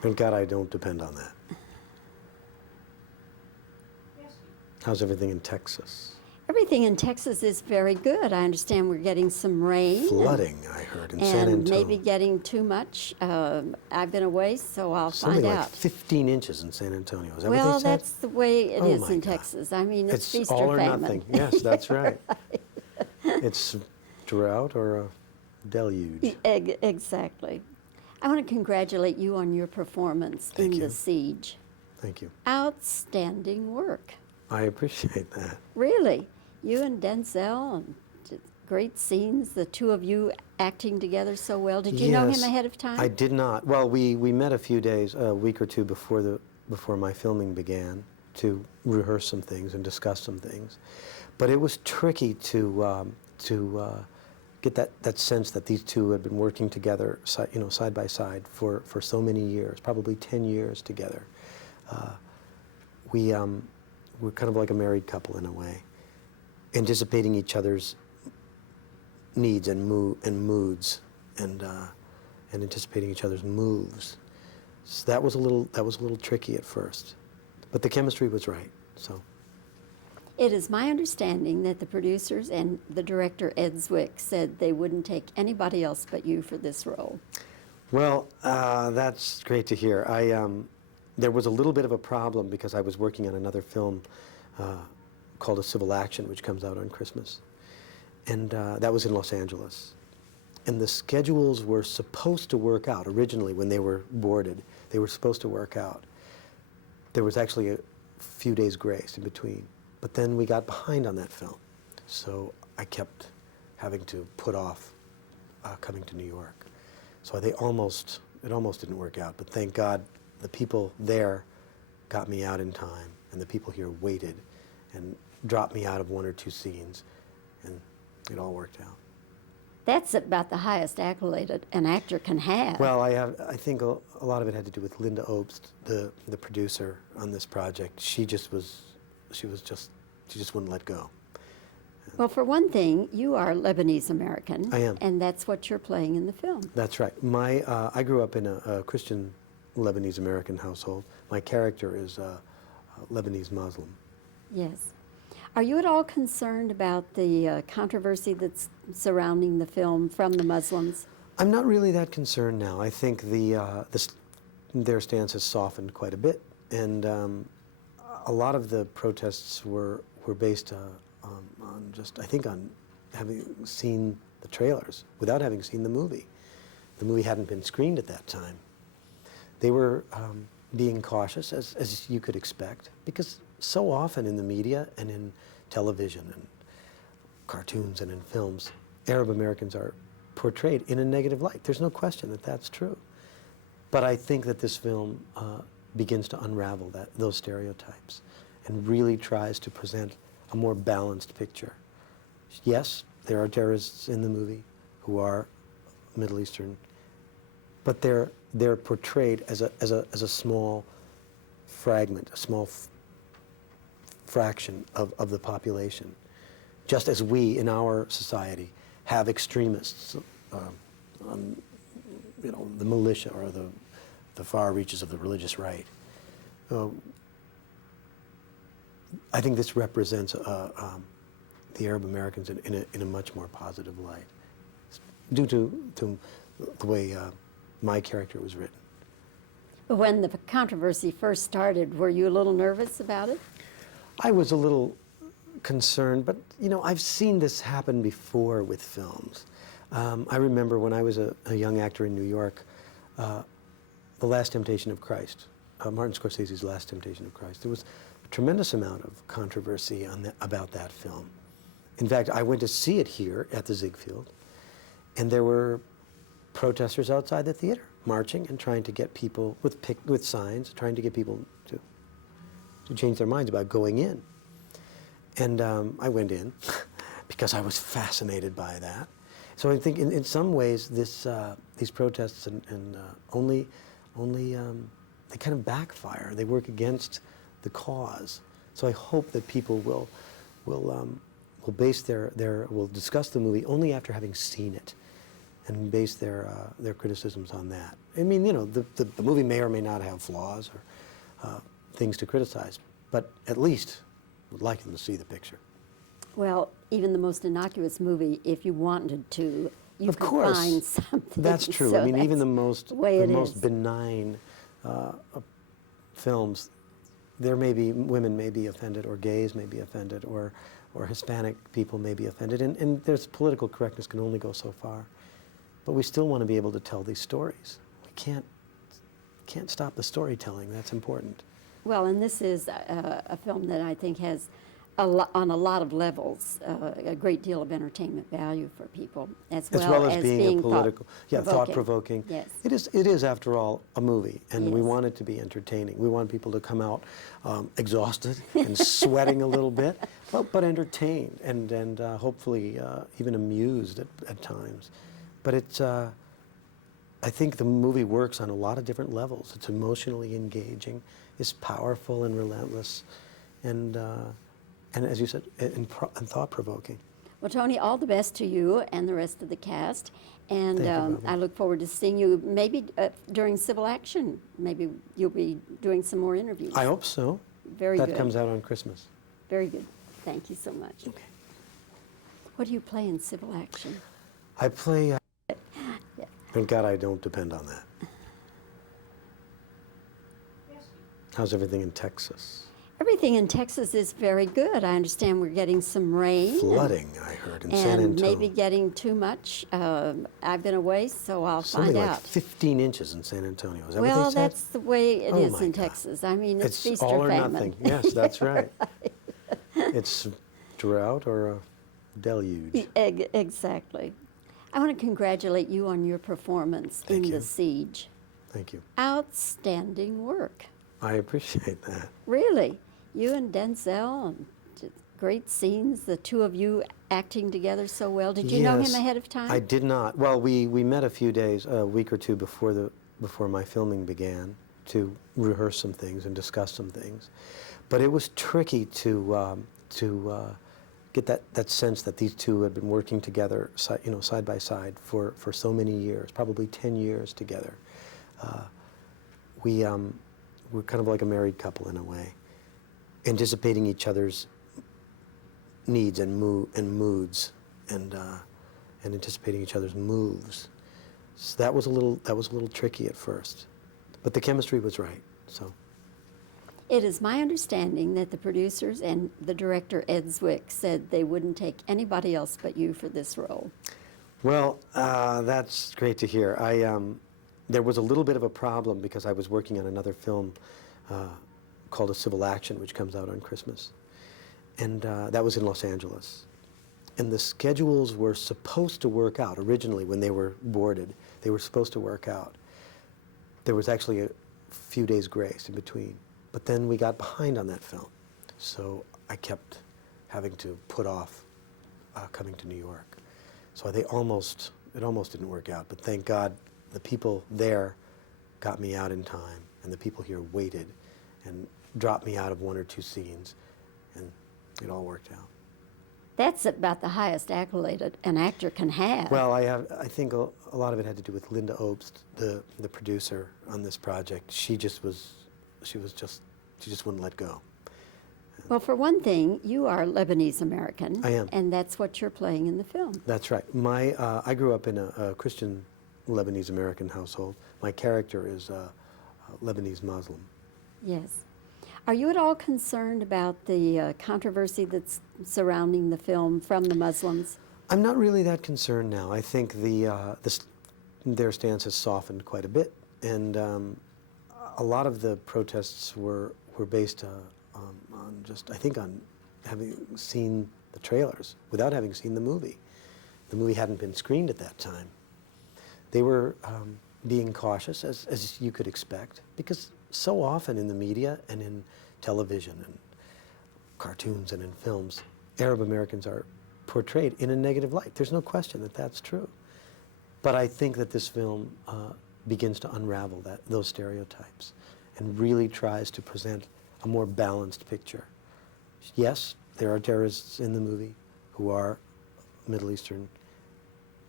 Thank God I don't depend on that. How's everything in Texas? Everything in Texas is very good. I understand we're getting some rain. Flooding, I heard, in San And Antonio. maybe getting too much. I've been away, so I'll Something find like out. 15 inches in San Antonio. Is that Well, what they said? that's the way it Oh is my in God. Texas. I mean, it's feast all or or famine. nothing. Yes, that's right. It's drought or a deluge. Exactly. I want to congratulate you on your performance Thank in you. The Siege. Thank you. Outstanding work. I appreciate that. Really. You and Denzel, and great scenes, the two of you acting together so well. Did you know him Yes, ahead of time? I did not. Well, we met a few days, a week or two before my filming began, to rehearse some things and discuss some things. But it was tricky to get that sense that these two had been working together, side by side for so many years, probably 10 years together. We're kind of like a married couple in a way, anticipating each other's needs and moods, and anticipating each other's moves. So that was a little tricky at first, but the chemistry was right. So. It is my understanding that the producers and the director, Ed Zwick, said they wouldn't take anybody else but you for this role. Well, that's great to hear. There was a little bit of a problem because I was working on another film called A Civil Action, which comes out on Christmas. And that was in Los Angeles. And the schedules were supposed to work out. Originally, when they were boarded, they were supposed to work out. There was actually a few days grace in between. But then we got behind on that film. So I kept having to put off coming to New York. So it almost didn't work out. But thank God the people there got me out in time, and the people here waited and dropped me out of one or two scenes, and it all worked out. That's about the highest accolade an actor can have. Well, I think a lot of it had to do with Linda Obst, the producer on this project. She just wouldn't let go. Well, for one thing, you are Lebanese American. I am. And that's what you're playing in the film. That's right. I grew up in a Christian Lebanese American household. My character is Lebanese Muslim. Yes. Are you at all concerned about the controversy that's surrounding the film from the Muslims? I'm not really that concerned now. I think their stance has softened quite a bit, and a lot of the protests were based on having seen the trailers without having seen the movie. The movie hadn't been screened at that time. They were being cautious, as you could expect, because so often in the media and in television and cartoons and in films, Arab Americans are portrayed in a negative light. There's no question that that's true. But I think that this film begins to unravel those stereotypes and really tries to present a more balanced picture. Yes, there are terrorists in the movie who are Middle Eastern, but they're portrayed as a small fragment, a small fraction of the population. Just as we in our society have extremists, the militia or the far reaches of the religious right. I think this represents the Arab Americans in a much more positive light, due to the way my character was written. When the controversy first started, were you a little nervous about it? I was a little concerned, but I've seen this happen before with films. I remember when I was a young actor in New York, The Last Temptation of Christ, Martin Scorsese's Last Temptation of Christ. There was a tremendous amount of controversy about that film. In fact, I went to see it here at the Ziegfeld, and there were protesters outside the theater marching and trying to get people with signs, trying to get people to change their minds about going in. And I went in because I was fascinated by that. So I think in some ways these protests and only they kind of backfire. They work against the cause. So I hope that people will base will discuss the movie only after having seen it, and base their criticisms on that. I mean, you know, the movie may or may not have flaws or things to criticize, but at least would like them to see the picture. Well, even the most innocuous movie, if you wanted to, you Of could course. find something. That's true. So I mean, even that's the most way it is. benign films, there may be women may be offended, or gays may be offended, or Hispanic people may be offended, and there's political correctness can only go so far. But we still want to be able to tell these stories. We can't stop the storytelling. That's important. Well, and this is a film that I think has, on a lot of levels, a great deal of entertainment value for people, as well as being a political, thought-provoking. thought-provoking. Yes. It is, after all, a movie, and we Yes. want it to be entertaining. We want people to come out exhausted and sweating a little bit, but entertained and hopefully even amused at times. But it's, I think the movie works on a lot of different levels. It's emotionally engaging, it's powerful and relentless, and as you said, and thought-provoking. Well, Tony, all the best to you and the rest of the cast. And Thank you, Bobbie. I look forward to seeing you maybe during Civil Action. Maybe you'll be doing some more interviews. I hope so. Very good. That comes out on Christmas. Very good. Thank you so much. Okay. What do you play in Civil Action? I play. Thank God I don't depend on that. How's everything in Texas? Everything in Texas is very good. I understand we're getting some rain. Flooding, I heard, in San And Antonio. maybe getting too much. I've been away, so I'll Something find like out. 15 inches in San Antonio. Is that what Well, they said? that's the way it Oh is my in God. Texas. I mean, it's feast all or or famine. nothing. Yes, that's right. It's drought or a deluge. Exactly. I want to congratulate you on your performance Thank in you. The Siege. Thank you. Outstanding work. I appreciate that. Really. You and Denzel, and great scenes, the two of you acting together so well. Did you know him Yes, ahead of time? I did not. Well, we met a few days, a week or two before my filming began, to rehearse some things and discuss some things. But it was tricky to get that sense that these two had been working together, side by side for so many years, probably 10 years together. We're kind of like a married couple in a way, anticipating each other's needs and moods, and anticipating each other's moves. So that was a little tricky at first, but the chemistry was right. So. It is my understanding that the producers and the director, Ed Zwick, said they wouldn't take anybody else but you for this role. Well, that's great to hear. There was a little bit of a problem because I was working on another film called A Civil Action, which comes out on Christmas. And that was in Los Angeles. And the schedules were supposed to work out. Originally, when they were boarded, they were supposed to work out. There was actually a few days grace in between. But then we got behind on that film. So I kept having to put off coming to New York. So it almost didn't work out. But thank God the people there got me out in time, and the people here waited and dropped me out of one or two scenes, and it all worked out. That's about the highest accolade an actor can have. Well, I think a lot of it had to do with Linda Obst, the producer on this project. She just wouldn't let go. Well, for one thing, you are Lebanese American. I am. And that's what you're playing in the film. That's right. I grew up in a Christian Lebanese American household. My character is Lebanese Muslim. Yes. Are you at all concerned about the controversy that's surrounding the film from the Muslims? I'm not really that concerned now. I think their stance has softened quite a bit, and a lot of the protests were based on having seen the trailers without having seen the movie. The movie hadn't been screened at that time. They were being cautious, as you could expect, because so often in the media and in television and cartoons and in films, Arab Americans are portrayed in a negative light. There's no question that that's true. But I think that this film begins to unravel those stereotypes and really tries to present a more balanced picture. Yes, there are terrorists in the movie who are Middle Eastern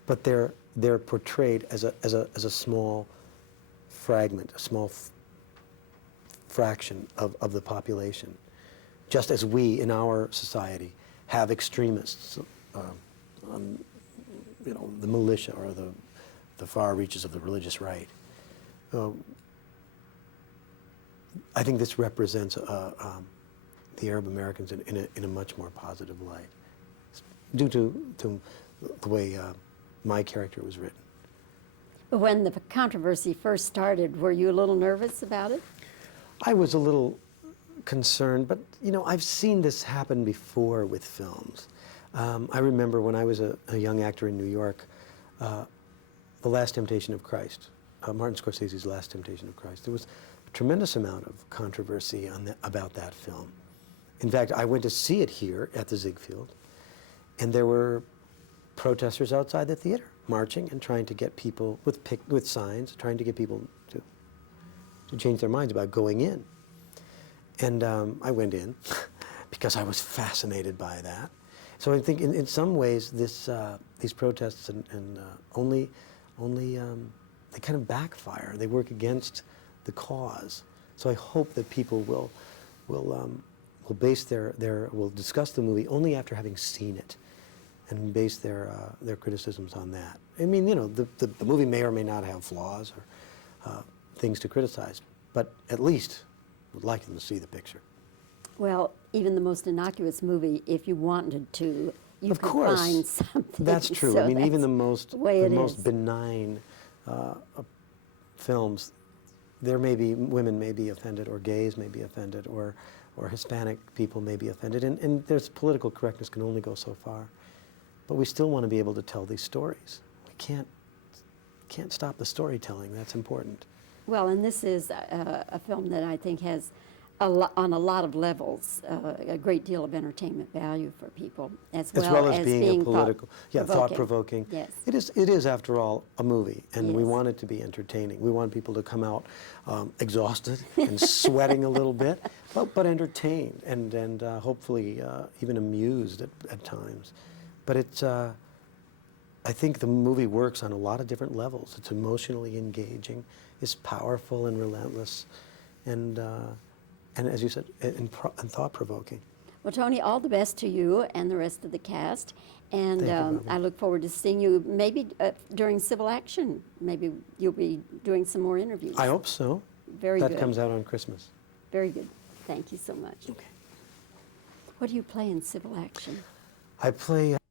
but they're portrayed as a small fragment, a small fraction of the population, just as we in our society have extremists, the militia or the far reaches of the religious right. I think this represents the Arab Americans in a much more positive light, due to the way my character was written. When the controversy first started, were you a little nervous about it? I was a little concerned, but I've seen this happen before with films. I remember when I was a young actor in New York, The Last Temptation of Christ, Martin Scorsese's Last Temptation of Christ. There was a tremendous amount of controversy about that film. In fact, I went to see it here at the Ziegfeld, and there were protesters outside the theater marching and trying to get people with signs, trying to get people to change their minds about going in. And I went in because I was fascinated by that. So I think in some ways these protests only they kind of backfire. They work against the cause. So I hope that people will base will discuss the movie only after having seen it, and base their criticisms on that. I mean, the movie may or may not have flaws or things to criticize, but at least would like them to see the picture. Well, even the most innocuous movie, if you wanted to, you Of could course. find something. That's true. So I mean, even the that's most way it is. benign films, women may be offended, or gays may be offended, or Hispanic people may be offended, and there's political correctness can only go so far. But we still want to be able to tell these stories. We can't stop the storytelling. That's important. Well, and this is a film that I think has, on a lot of levels, a great deal of entertainment value for people, as well as being a political, thought-provoking. Yes. It is, after all, a movie, and we Yes. want it to be entertaining. We want people to come out exhausted and sweating a little bit, but entertained and hopefully even amused at times. But I think the movie works on a lot of different levels. It's emotionally engaging, it's powerful and relentless, and as you said, and thought-provoking. Well, Tony, all the best to you and the rest of the cast. And Thank you, Bobbie. I look forward to seeing you maybe during Civil Action. Maybe you'll be doing some more interviews. I hope so. Very good. That comes out on Christmas. Very good. Thank you so much. Okay. What do you play in Civil Action? I play